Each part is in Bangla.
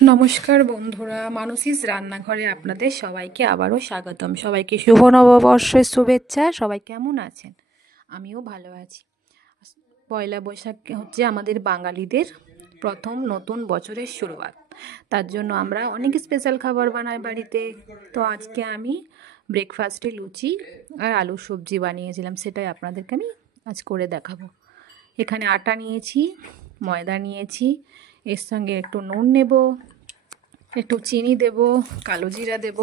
নমস্কার বন্ধুরা, মানসীস রান্নাঘরে আপনাদের সবাইকে আবারও স্বাগতম। সবাইকে শুভ নববর্ষের শুভেচ্ছা। সবাই কেমন আছেন? আমিও ভালো আছি। পয়লা বৈশাখ হচ্ছে আমাদের বাঙালিদের প্রথম নতুন বছরের শুরুয়াত। তার জন্য আমরা অনেক স্পেশাল খাবার বানাই বাড়িতে। তো আজকে আমি ব্রেকফাস্টে লুচি আর আলুর সবজি বানিয়েছিলাম, সেটাই আপনাদেরকে আমি আজ করে দেখাবো। এখানে আটা নিয়েছি, ময়দা নিয়েছি, এর সঙ্গে একটু নুন নেব, একটু চিনি দেব, কালো জিরা দেব,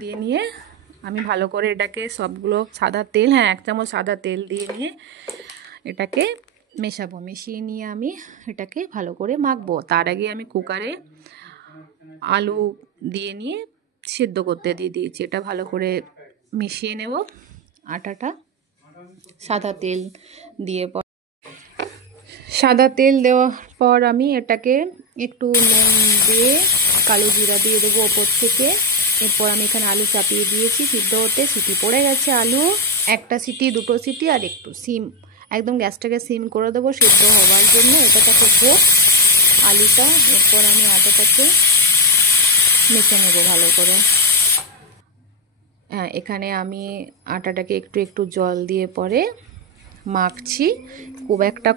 দিয়ে নিয়ে আমি ভালো করে এটাকে সবগুলো সাদা তেল, 1 চামচ সাদা তেল দিয়ে নিয়ে এটাকে মেশাবো। মিশিয়ে নিয়ে আমি এটাকে ভালো করে মাখবো। তার আগে আমি কুকারে আলু দিয়ে নিয়ে সিদ্ধ করতে দিয়ে দিয়েছি। এটা ভালো করে মিশিয়ে নেব আটাটা। সাদা তেল দেওয়ার পর আমি এটাকে একটু নুন দিয়ে কালো জিরা দিয়ে দেবো ওপর থেকে। এরপর আমি এখানে আলু চাপিয়ে দিয়েছি সিদ্ধ হতে। সিটি পড়ে গেছে আলু, একটা সিটি, দুটো সিটি, আর একটু সিম, একদম গ্যাসটাকে সিম করে দেবো সিদ্ধ হওয়ার জন্য। এটাকে হোক আলুটা। এরপর আমি আটাটাকে মেখে নেবো ভালো করে। হ্যাঁ, এখানে আমি আটাটাকে একটু একটু জল দিয়ে পরে মাখছি। খুব একটা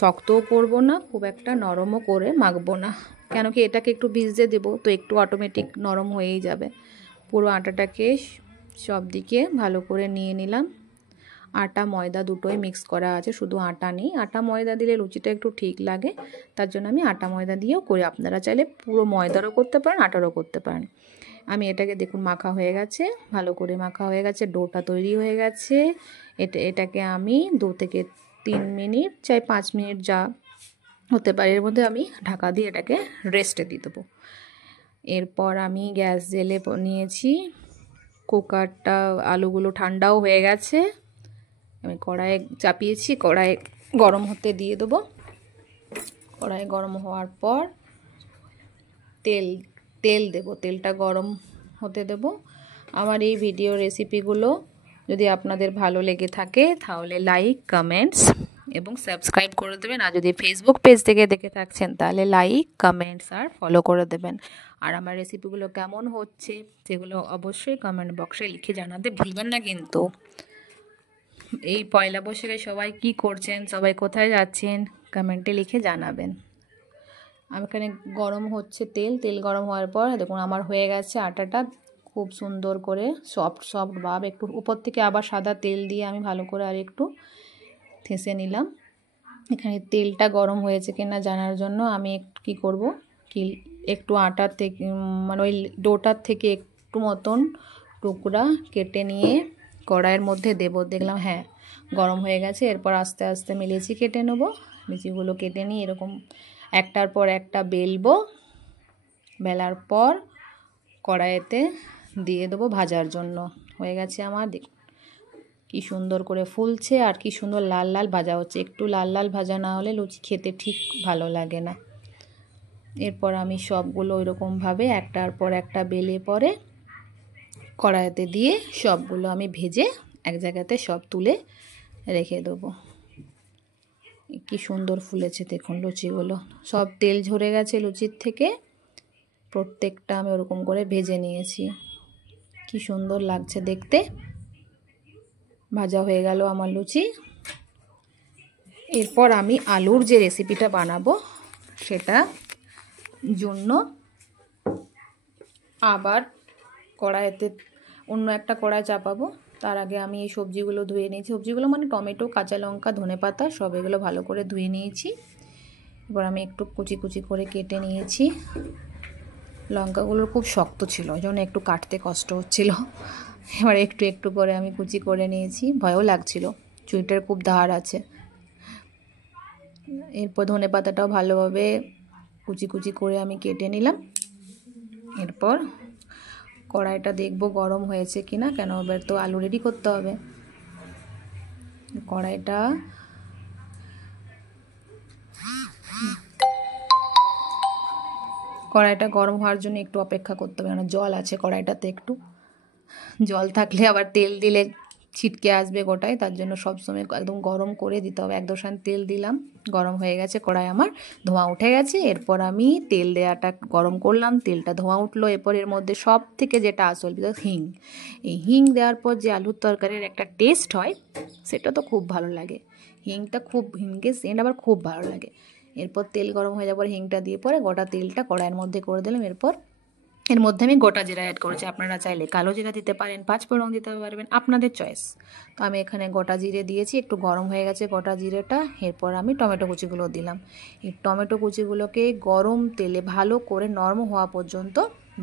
শক্তও করব না, খুব একটা নরমও করে মাখবো না, কেন কি এটাকে একটু ভিজতে দেবো, তো একটু অটোমেটিক নরম হয়েই যাবে। পুরো আটাটাকে সব দিকে ভালো করে নিয়ে নিলাম। আটা ময়দা দুটোই মিক্স করা আছে, শুধু আটা নেই। আটা ময়দা দিলে লুচিটা একটু ঠিক লাগে, তার জন্য আমি আটা ময়দা দিয়েও করি। আপনারা চাইলে পুরো ময়দারও করতে পারেন, আটারও করতে পারেন। আমি এটাকে দেখুন মাখা হয়ে গেছে, ভালো করে মাখা হয়ে গেছে, ডোটা তৈরি হয়ে গেছে। এটাকে আমি 2 থেকে 3 মিনিট, চাই 5 মিনিট, যা হতে পারে, এর মধ্যে আমি ঢাকা দিয়ে এটাকে রেস্টে দিয়ে দেবো। এরপর আমি গ্যাস জেলে নিয়েছি। কুকারটা, আলুগুলো ঠান্ডাও হয়ে গেছে। আমি কড়াইয়ে চাপিয়েছি, কড়াই গরম হতে দিয়ে দেবো। কড়াই গরম হওয়ার পর তেল দেব। তেলটা গরম হতে দেব। আমার এই ভিডিও রেসিপিগুলো যদি আপনাদের ভালো লেগে থাকে তাহলে লাইক, কমেন্টস এবং সাবস্ক্রাইব করে দেবেন। আর যদি ফেসবুক পেজ থেকে দেখে থাকছেন তাহলে লাইক, কমেন্টস আর ফলো করে দেবেন। আর আমার রেসিপিগুলো কেমন হচ্ছে সেগুলো অবশ্যই কমেন্ট বক্সে লিখে জানাতে ভুলবেন না কিন্তু। এই পয়লা বৈশাখে সবাই কি করছেন, সবাই কোথায় যাচ্ছেন, কমেন্টে লিখে জানাবেন। আমি এখানে গরম হচ্ছে তেল গরম হওয়ার পর দেখুন আমার হয়ে গেছে আটাটা খুব সুন্দর করে সফট ভাব। একটু উপর থেকে আবার সাদা তেল দিয়ে আমি ভালো করে আর একটু থেসে নিলাম। এখানে তেলটা গরম হয়েছে কিনা জানার জন্য আমি কি করব, একটু আটার থেকে মানে ওই ডোটার থেকে একটু মতন টুকরা কেটে নিয়ে কড়াইয়ের মধ্যে দেব। দেখলাম হ্যাঁ গরম হয়ে গেছে। এরপর আস্তে আস্তে আমি লেচি কেটে নেব। লেচিগুলো কেটে নিয়ে এরকম একটার পর একটা বেলবো। বেলার পর কড়াইতে দিয়ে দেবো ভাজার জন্য। হয়ে গেছে আমার, দেখুন কি সুন্দর করে ফুলছে আর কি সুন্দর লাল লাল ভাজা হচ্ছে। একটু লাল লাল ভাজা না হলে লুচি খেতে ঠিক ভালো লাগে না। এরপর আমি সবগুলো ওইরকমভাবে একটার পর একটা বেলে পরে কড়াইতে দিয়ে সবগুলো আমি ভেজে এক জায়গাতে সব তুলে রেখে দেবো। কি সুন্দর ফুলেছে দেখুন লুচিগুলো, সব তেল ঝরে গেছে লুচির থেকে। প্রত্যেকটা আমি ওরকম করে ভেজে নিয়েছি। কি সুন্দর লাগছে দেখতে। ভাজা হয়ে গেল আমার লুচি। এরপর আমি আলুর যে রেসিপিটা বানাবো সেটা জন্য আবার কড়াইতে অন্য একটা কড়াই চাপাবো। তার আগে আমি এই সবজিগুলো ধুয়ে নিয়েছি। সবজিগুলো মানে টমেটো, কাঁচা লঙ্কা, ধনেপাতা সব এগুলো ভালো করে ধুয়ে নিয়েছি। এবার আমি একটু কুচি কুচি করে কেটে নিয়েছি। লঙ্কাগুলো খুব শক্ত ছিল, ওই জন্য একটু কাটতে কষ্ট হচ্ছিল। এবার একটু একটু করে আমি কুচি করে নিয়েছি, ভয়ও লাগছিল, চুইটার খুব ধার আছে। এরপর ধনেপাতাটাও ভালোভাবে কুচি কুচি করে আমি কেটে নিলাম। এরপর কড়াইটা দেখব গরম হয়েছে কিনা, কেন এবার তো আলু রেডি করতে হবে। কড়াইটা গরম হওয়ার জন্য একটু অপেক্ষা করতে হবে, কারণ জল আছে কড়াইটাতে। একটু জল থাকলে আবার তেল দিলে ছিটকে আসবে গোটায়, তার জন্য সবসময় একদম গরম করে দিতে হবে। 1-2 তেল দিলাম, গরম হয়ে গেছে, কড়াই আমার ধোঁয়া উঠে গেছে। এরপর আমি তেল দেওয়াটা গরম করলাম, তেলটা ধোঁয়া উঠলো। এরপর এর মধ্যে সব থেকে যেটা আসল হিং, এই হিং দেওয়ার পর যে আলুর তরকারির একটা টেস্ট হয় সেটা তো খুব ভালো লাগে। হিংকে সেন্ট আবার খুব ভালো লাগে। এরপর তেল গরম হয়ে যাওয়ার পর হিংটা দিয়ে পরে গোটা তেলটা কড়াইয়ের মধ্যে করে দিলাম। এরপর এর মধ্যে আমি গোটা জিরা অ্যাড করেছি, আপনারা চাইলে কালো জিরা দিতে পারেন, 5 ফোড়ন দিতে পারবেন, আপনাদের চয়েস। তো আমি এখানে গোটা জিরে দিয়েছি, একটু গরম হয়ে গেছে গোটা জিরেটা। এরপর আমি টমেটো কুচিগুলো দিলাম। এই টমেটো কুচিগুলোকে গরম তেলে ভালো করে নরম হওয়া পর্যন্ত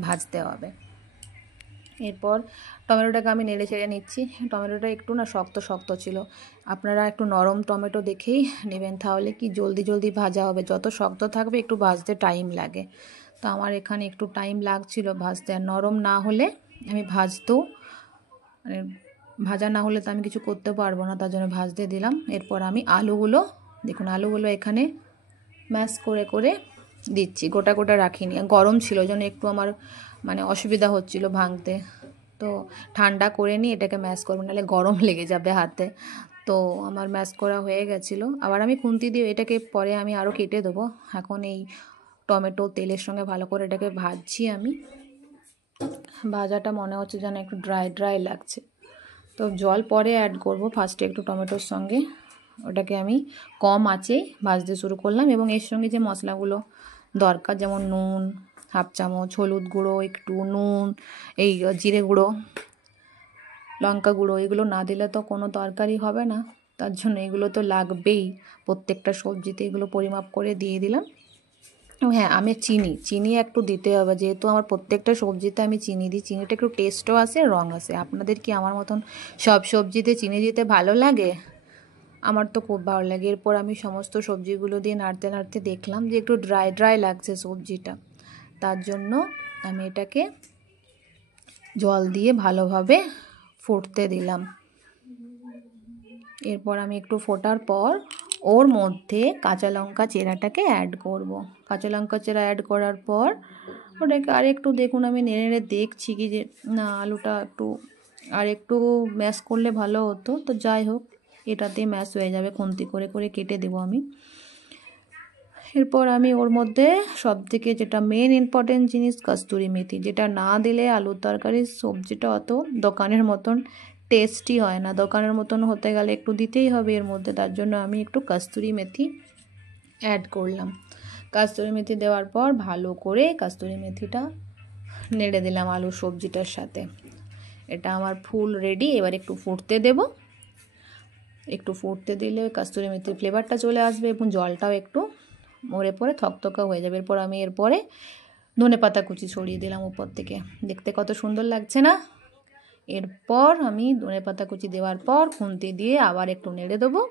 ভাজতে হবে। এরপর টমেটোটাকে আমি নেড়ে ছেড়ে নিচ্ছি। টমেটোটা একটু না শক্ত শক্ত ছিল, আপনারা একটু নরম টমেটো দেখেই নেবেন, তাহলে কি জলদি ভাজা হবে। যত শক্ত থাকবে একটু ভাজতে টাইম লাগে, তো আমার এখানে একটু টাইম লাগছিল ভাজতে। আর নরম না হলে আমি ভাজতেও মানে ভাজা না হলে তো আমি কিছু করতে পারবো না, তার জন্য ভাজতে দিলাম। এরপর আমি আলুগুলো দেখুন, আলুগুলো এখানে ম্যাশ করে করে দিচ্ছি, গোটা গোটা রাখিনি, গরম ছিল ওই জন্য একটু আমার মানে অসুবিধা হচ্ছিল ভাঙতে। তো ঠান্ডা করে নিয়ে এটাকে ম্যাশ করবো, নাহলে গরম লেগে যাবে হাতে। তো আমার ম্যাশ করা হয়ে গেছিলো। আবার আমি খুন্তি দিয়ে এটাকে পরে আমি আরও কেটে দেবো। এখন এই টমেটো তেলের সঙ্গে ভালো করে এটাকে ভাজছি আমি। ভাজাটা মনে হচ্ছে যেন একটু ড্রাই ড্রাই লাগছে, তো জল পরে অ্যাড করব, ফার্স্টে একটু টমেটোর সঙ্গে। ওটাকে আমি কম আঁচেই ভাজতে শুরু করলাম। এবং এর সঙ্গে যে মশলাগুলো দরকার, যেমন নুন 1/2 চামচ, হলুদ গুঁড়ো একটু, নুন, এই জিরে গুঁড়ো, লঙ্কা গুঁড়ো, এগুলো না দিলে তো কোনো তরকারি হবে না, তার জন্য এগুলো তো লাগবেই। প্রত্যেকটা সবজিতে এগুলো পরিমাপ করে দিয়ে দিলাম। হ্যাঁ, আমি চিনি একটু দিতে হবে, যেহেতু আমার প্রত্যেকটা সবজিতে আমি চিনি দিই। চিনিটা একটু টেস্টও আসে, রং আসে। আপনাদের কি আমার মতন সব সবজিতে চিনি দিতে ভালো লাগে? আমার তো খুব ভালো লাগে। এরপর আমি সমস্ত সবজিগুলো দিয়ে নাড়তে নাড়তে দেখলাম যে একটু ড্রাই ড্রাই লাগছে সবজিটা, তার জন্য আমি এটাকে জল দিয়ে ভালোভাবে ফুটতে দিলাম। এরপর আমি একটু ফোটার পর ওর মধ্যে কাঁচা লঙ্কা চেরাটাকে অ্যাড করব। কাঁচা লঙ্কা চেরা অ্যাড করার পর ওটাকে আরেকটু দেখুন, আমি নেড়ে নেড়ে দেখছি কি যে না, আলুটা একটু ম্যাশ করলে ভালো হতো। তো যাই হোক, এটাতেই ম্যাশ হয়ে যাবে, খুন্তি করে করে কেটে দেবো আমি। এরপর আমি ওর মধ্যে সবথেকে যেটা মেন ইম্পর্টেন্ট জিনিস, কস্তুরি মেথি, যেটা না দিলে আলুর তরকারির সবজিটা অত দোকানের মতন টেস্টি হয় না। দোকানের মতন হতে গেলে একটু দিতেই হবে এর মধ্যে, তার জন্য আমি একটু কস্তুরি মেথি অ্যাড করলাম। কস্তুরি মেথি দেওয়ার পর ভালো করে কস্তুরি মেথিটা নেড়ে দিলাম আলুর সবজিটার সাথে। এটা আমার ফুল রেডি। এবার একটু ফুটতে দেব। একটু ফুটতে দিলে কস্তুরি মেথির ফ্লেভারটা চলে আসবে এবং জলটাও একটু মরে পরে থকথকা হয়ে যাবে। এরপর আমি এরপরে ধনেপাতা কুচি ছড়িয়ে দিলাম উপর থেকে, দেখতে কত সুন্দর লাগছে না? এরপর আমি ধনেপাতা কুচি দেওয়ার পর খুন্তি দিয়ে আবার একটু নেড়ে দেবো।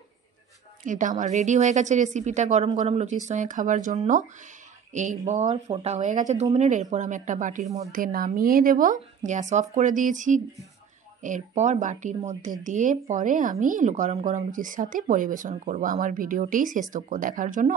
এটা আমার রেডি হয়ে গেছে রেসিপিটা, গরম গরম লুচির সঙ্গে খাবার জন্য। এইবার ফোটা হয়ে গেছে 2 মিনিট। এরপর আমি একটা বাটির মধ্যে নামিয়ে দেব, গ্যাস অফ করে দিয়েছি। এরপর বাটির মধ্যে দিয়ে পরে আমি গরম গরম লুচির সাথে পরিবেশন করব। আমার ভিডিওটি শেষ তক দেখার জন্য